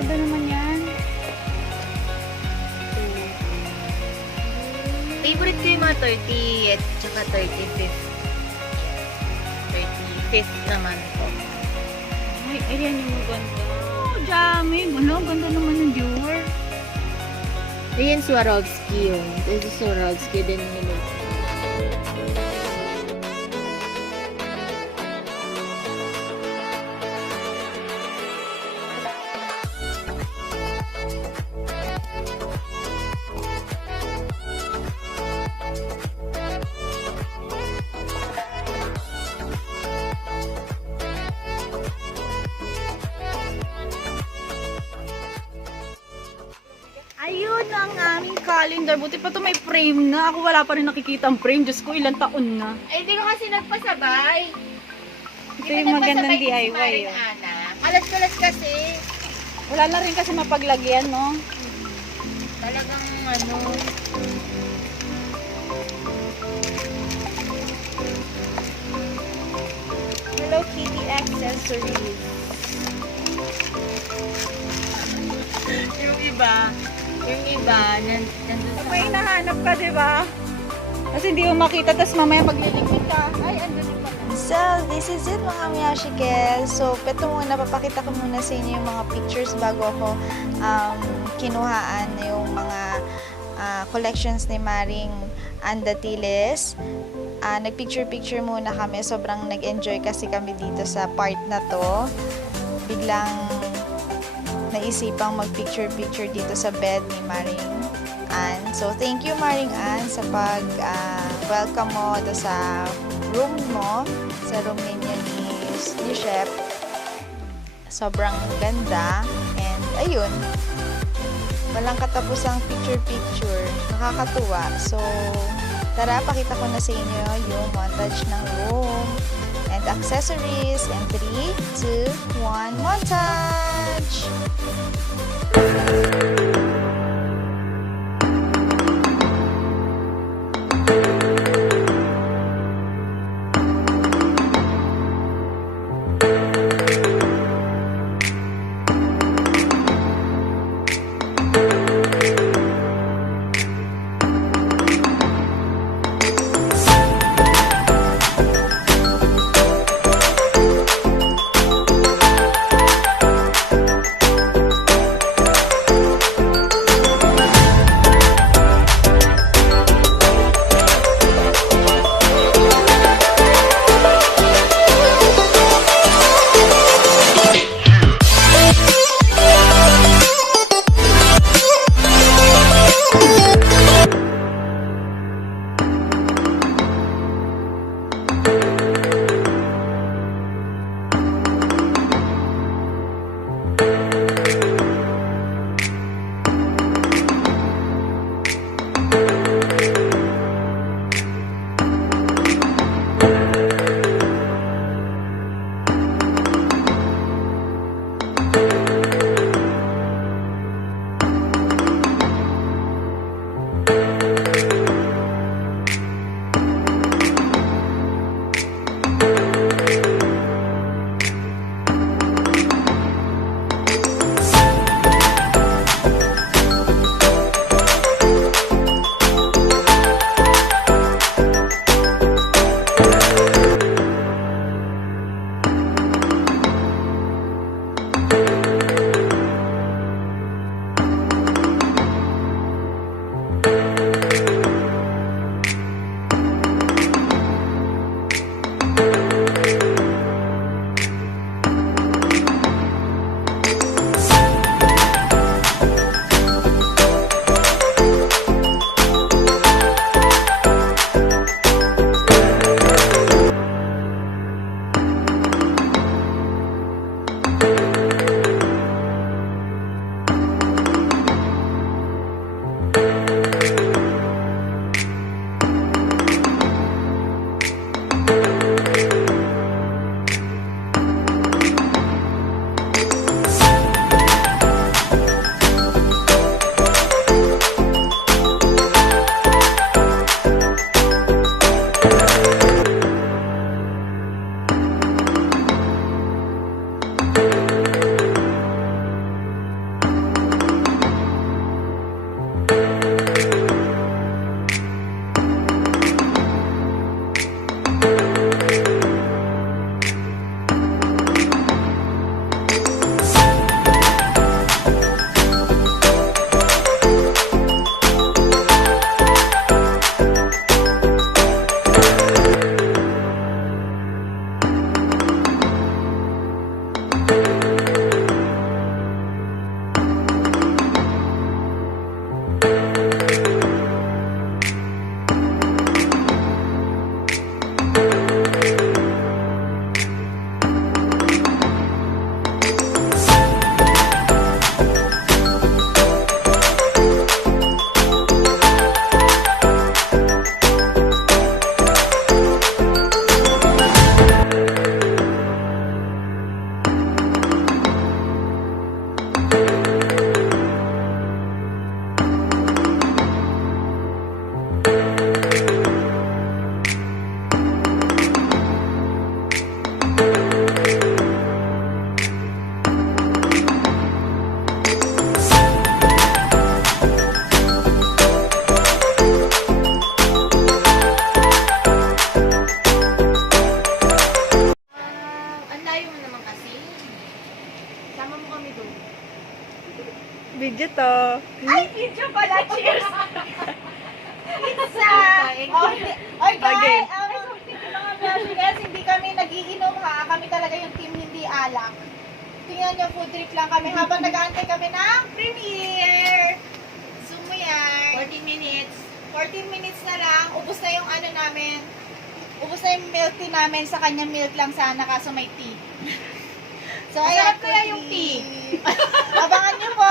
Ganda naman yan. Favorite ko yung mga 30th tsaka 35th. 35th naman po. Ay, ayan yung maganda. Oh, dami. Ano, ganda naman yung Dior. Ayan, Swarovski yun. Ito yung Swarovski din nila. Ayun ang aming calendar. Buti pa to may frame na. Ako wala pa rin nakikita ang frame. Diyos ko, ilang taon na. Ay, hindi ko kasi nagpasabay. Ito yung magandang DIY. Oh. Kalas-kalas kasi. Wala na rin kasi mapaglagyan, no? Talagang ano. Hello Kitty accessories. Yung iba, nandun sa... May hinahanap ka, di ba? Kasi hindi mo makita, tapos mamaya magliligpit ka. Ay, andun yung pala. So, this is it mga miyashikes. So, peto muna, papakita ko muna sa inyo yung mga pictures bago ako kinuhaan yung mga collections ni Maring Andatiles. Nagpicture-picture muna kami. Sobrang nag-enjoy kasi kami dito sa part na to. Biglang naisipang mag-picture-picture dito sa bed ni Maring Ann. So, thank you Maring Ann sa pag-welcome mo do sa room mo, sa room ninyo ni Chef. Sobrang ganda. And, ayun, walang katapusang picture-picture. Nakakatuwa. So, tara, pakita ko na sa inyo yung montage ng room and accessories. And 3, 2, 1, montage! video to. Ay, video pala. Cheers! Pizza! Oh, hindi. Oy, Okay. guys, mga Beshi guys, hindi kami nagiinom ha. Kami talaga yung team hindi alak. Tingnan nyo, food trip lang kami habang nag-aantay kami ng premiere. Zoom mo yan. 14 minutes. 14 minutes na lang. Ubus na yung ano namin. Ubus na yung milk tea namin. Sa kanya milk lang sana kaso may tea. So, Masarap ayan, kaya food yung tea. trip. Abangan nyo po